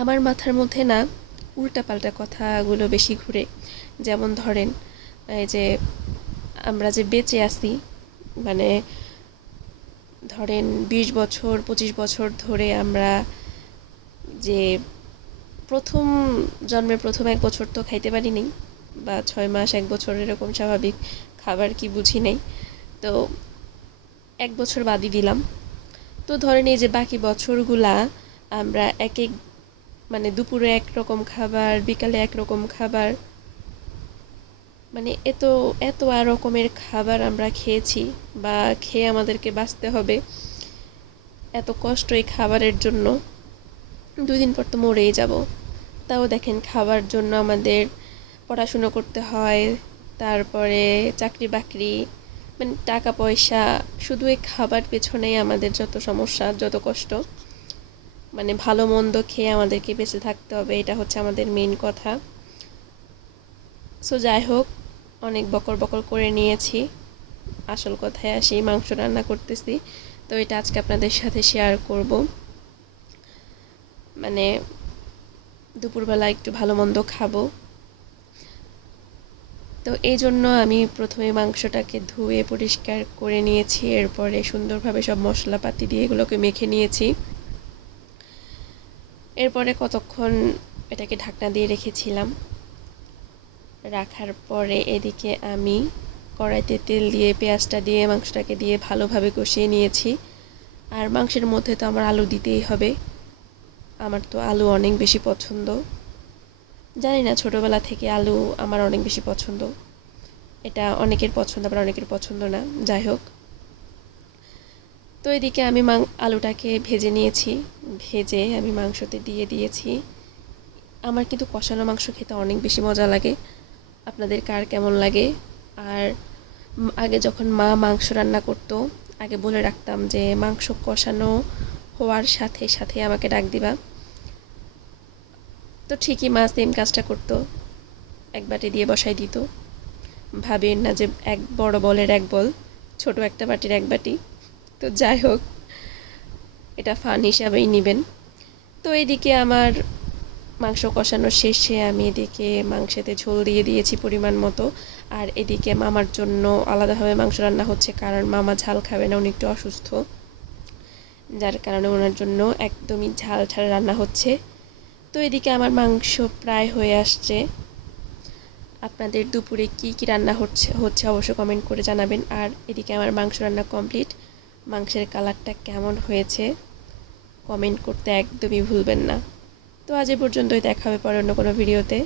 আমার মাথার মধ্যে না উল্টাপাল্টা কথাগুলো বেশি ঘুরে। যেমন ধরেন, এই যে আমরা যে বেঁচে আছি, মানে ধরেন 20 বছর 25 বছর ধরে আমরা যে প্রথম জন্মের প্রথম 1 বছর তো খাইতে পারি নাই, বা 6 মাস 1 বছর এরকম স্বাভাবিক খাবার কি বুঝি নাই। তো 1 বছর বাদই দিলাম। তো ধরেন এই যে বাকি বছরগুলা আমরা এক এক, মানে দুপুরে একরকম খাবার, বিকালে একরকম খাবার, মানে এত এত রকমের খাবার আমরা খেয়েছি বা খেয়ে আমাদেরকে বাঁচতে হবে। এত কষ্ট এই খাবারের জন্য, 2 দিন পর তো মরেই যাব। তাও দেখেন খাবার জন্য আমাদের পড়াশুনো করতে হয়, তারপরে চাকরি বাকরি, মানে টাকা পয়সা, শুধু এই খাবার পেছনেই আমাদের যত সমস্যা, যত কষ্ট। মানে ভালো মন্দ খেয়ে আমাদেরকে বেঁচে থাকতে হবে, এটা হচ্ছে আমাদের মেইন কথা। সো যাই হোক, অনেক বকর বকর করে নিয়েছি, আসল কথায় আসি। মাংস রান্না করতেছি, তো এটা আজকে আপনাদের সাথে শেয়ার করব। মানে দুপুরবেলা একটু ভালো মন্দ খাবো, তো এই জন্য আমি প্রথমে মাংসটাকে ধুয়ে পরিষ্কার করে নিয়েছি। এরপরে সুন্দরভাবে সব মশলাপাতি দিয়ে এগুলোকে মেখে নিয়েছি। এরপরে কতক্ষণ এটাকে ঢাকনা দিয়ে রেখেছিলাম। রাখার পরে এদিকে আমি কড়াইতে তেল দিয়ে পেঁয়াজটা দিয়ে মাংসটাকে দিয়ে ভালোভাবে কষিয়ে নিয়েছি। আর মাংসের মধ্যে তো আমার আলু দিতেই হবে, আমার তো আলু অনেক বেশি পছন্দ। জানি না, ছোটোবেলা থেকে আলু আমার অনেক বেশি পছন্দ। এটা অনেকের পছন্দ, আবার অনেকের পছন্দ না, যাই হোক। তো এদিকে আমি আলুটাকে ভেজে নিয়েছি, ভেজে আমি মাংসতে দিয়ে দিয়েছি। আমার কিন্তু কষানো মাংস খেতে অনেক বেশি মজা লাগে, আপনাদের কার কেমন লাগে? আর আগে যখন মা মাংস রান্না করতো, আগে বলে রাখতাম যে মাংস কষানো হওয়ার সাথে সাথে আমাকে ডাক দিবা। তো ঠিকই মা সেম কাজটা করতো, এক বাটি দিয়ে বসাই দিত। ভাবেন না যে এক বড় বলের এক বল, ছোট একটা বাটির এক বাটি। তো যাই হোক, এটা ফান হিসাবেই নেবেন। তো এদিকে আমার মাংস কষানো শেষে আমি এদিকে মাংসেতে ঝোল দিয়ে দিয়েছি পরিমাণ মতো। আর এদিকে মামার জন্য আলাদাভাবে মাংস রান্না হচ্ছে, কারণ মামা ঝাল খাবে না, উনি একটু অসুস্থ, যার কারণে ওনার জন্য একদমই ঝাল ছাড়া রান্না হচ্ছে। তো এদিকে আমার মাংস প্রায় হয়ে আসছে। আপনাদের দুপুরে কি কি রান্না হচ্ছে অবশ্যই কমেন্ট করে জানাবেন। আর এদিকে আমার মাংস রান্না কমপ্লিট। মাংসের কালারটা কেমন হয়েছে কমেন্ট করতে একদমই ভুলবেন না। তো আজ এ পর্যন্তই, দেখা হবে পরে অন্য কোনো ভিডিওতে।